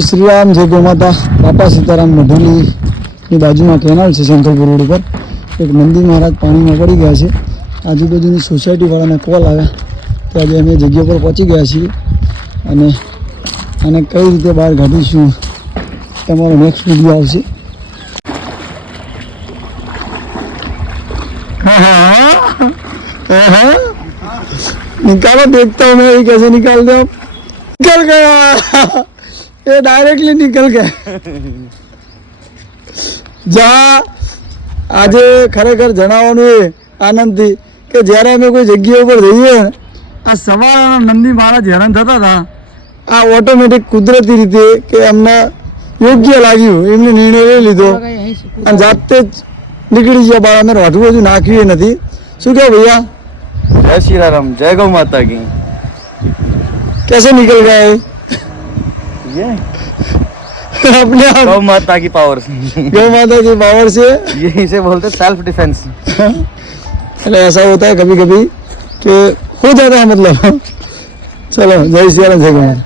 श्री राम जय गौ माता। बापा सीताराम मधुली बाजू में केनाल है शंकरपुर रोड पर एक नंदी महाराज पानी में पड़ी गया है। आजूबाजू सोसायटी वाला कॉल आया तो आज अमे जगह पर पहुँची गया छीए અને કઈ રીતે બહાર કાઢીશું તમારો નેક્સ્ટ વિડીયો આવશે। निकालो, देखता हूँ मैं कैसे निकाल दो। निकल गया, ये डायरेक्टली निकल गया। जहाँ आज खरेखर जणावવાનું એ આનંદથી કે જ્યારે અમે કોઈ જગ્યા ઉપર જઈએ આ સવારના નંદી મહારાજ હેરાન થતા હતા આ ઓટોમેટિક કુદરતી રીતે કે અમને યોગ્ય લાગ્યું એમને નિર્ણય લઈ લીધો અને જાતે જ નીકળી ગયા બહાર। અમે રોઢું હજુ નાખ્યું નથી। શું કહો भैया? जय श्री राम जय गौ माता की। कैसे निकल गए ये अपने आप गौ माता की पावर से। गौ माता की पावर से ये इसे बोलते सेल्फ डिफेंस। अरे ऐसा होता है कभी कभी कि हो जाता है मतलब। चलो जय श्री राम जय गौ माता।